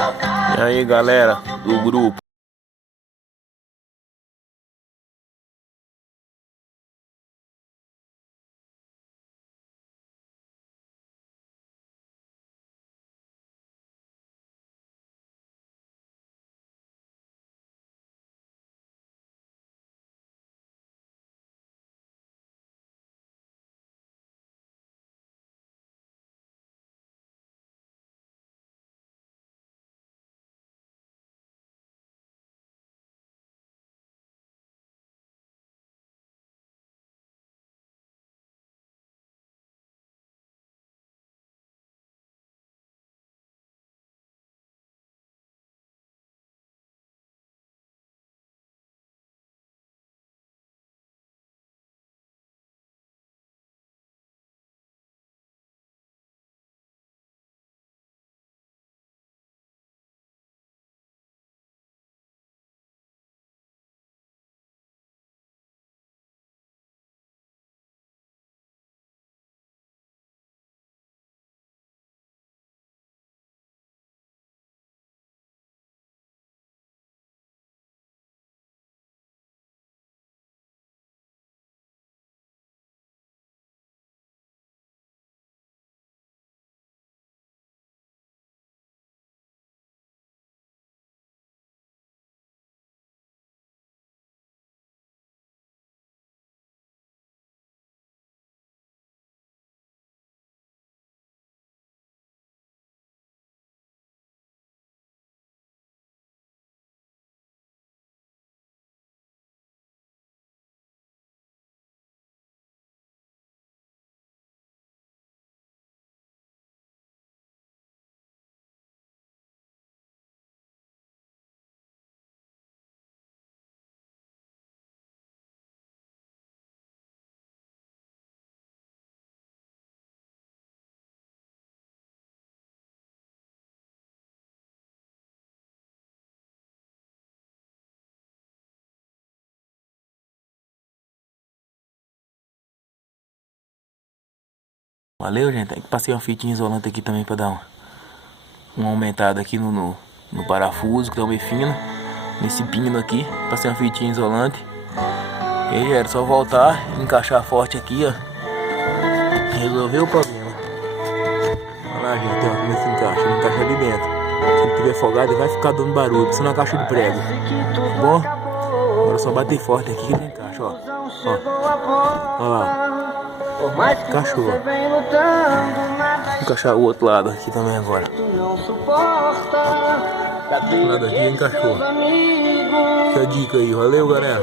E aí, galera do grupo. Valeu, gente. Tem que passei uma fitinha isolante aqui também pra dar uma aumentada aqui no parafuso, que tá meio fino. Nesse pino aqui, passei uma fitinha isolante. E aí era só voltar, encaixar forte aqui, ó. Resolveu o problema. Olha lá, gente, ó, como é que encaixa. Ele encaixa ali dentro. Se ele tiver folgado, ele vai ficar dando barulho, precisa na caixa de prego. Tá bom? Agora é só bater forte aqui que ele encaixa, ó. Ó. Olha lá. Encaixou. Vou encaixar o outro lado aqui também agora. O lado aqui encaixou. Fica a dica aí, valeu, galera.